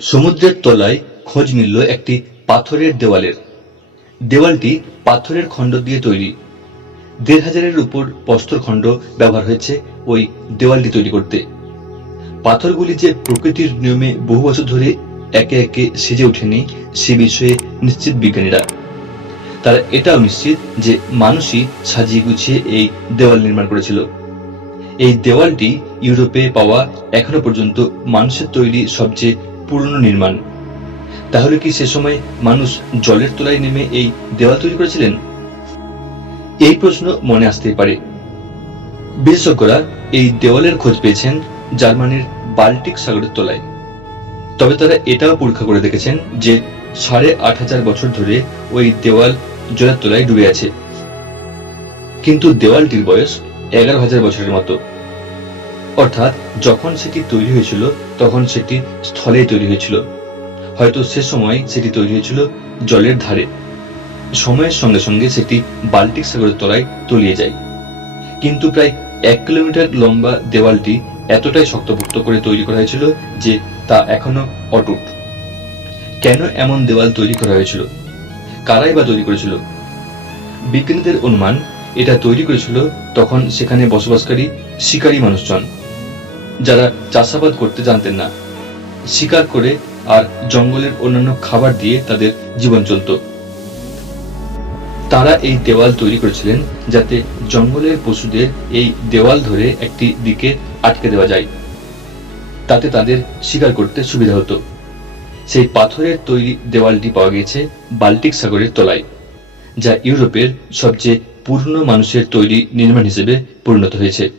সমুদ্রের তলায় খোঁজ মিলল একটি পাথরের দেওয়ালের। দেওয়ালটি পাথরের খণ্ড দিয়ে তৈরি। দেড় হাজারের উপর প্রস্তর খণ্ড ব্যবহার হয়েছে ওই দেওয়ালটি তৈরি করতে। পাথরগুলি যে প্রকৃতির নিয়মে বহু বছর ধরে একে একে সেজে ওঠেনি, সে বিষয়ে নিশ্চিত বিজ্ঞানীরা। তারা এটাও নিশ্চিত যে মানুষই সাজিয়ে গুছিয়ে এই দেওয়াল নির্মাণ করেছিল। এই দেওয়ালটি ইউরোপে পাওয়া এখনও পর্যন্ত মানুষের তৈরি সবচেয়ে পুরনো নির্মাণ। তাহলে কি সে সময় মানুষ জলের তলায় নেমে এই দেওয়াল তৈরি করেছিলেন? এই প্রশ্ন মনে আসতেই পারে। বিশেষজ্ঞরা এই দেওয়ালের খোঁজ পেয়েছেন জার্মানির বাল্টিক সাগরের তলায়। তবে তারা এটাও পরীক্ষা করে দেখেছেন যে সাড়ে আট হাজার বছর ধরে ওই দেওয়াল জলের তলায় ডুবে আছে। কিন্তু দেওয়ালটির বয়স এগারো হাজার বছরের মতো। অর্থাৎ যখন সেটি তৈরি হয়েছিল, তখন সেটি স্থলেই তৈরি হয়েছিল। হয়তো সে সময় সেটি তৈরি হয়েছিল জলের ধারে। সময়ের সঙ্গে সঙ্গে সেটি বাল্টিক সাগরের তলায় তলিয়ে যায়। কিন্তু প্রায় এক কিলোমিটার লম্বা দেওয়ালটি এতটাই শক্তপোক্ত করে তৈরি করা হয়েছিল যে তা এখনও অটুট। কেন এমন দেওয়াল তৈরি করা হয়েছিল? কারাই বা তৈরি করেছিল? বিজ্ঞানীদের অনুমান, এটা তৈরি করেছিল তখন সেখানে বসবাসকারী শিকারী মানুষজন। যারা চাষাবাদ করতে জানতেন না। শিকার করে আর জঙ্গলের অন্যান্য খাবার দিয়ে তাদের জীবন চলত। তারা এই দেওয়াল তৈরি করেছিলেন যাতে জঙ্গলের পশুদের এই দেওয়াল ধরে একটি দিকে আটকে দেওয়া যায়। তাতে তাদের শিকার করতে সুবিধা হতো। সেই পাথরের তৈরি দেওয়ালটি পাওয়া গেছে বাল্টিক সাগরের তলায়, যা ইউরোপের সবচেয়ে পুরনো মানুষের তৈরি নির্মাণ হিসেবে পরিণত হয়েছে।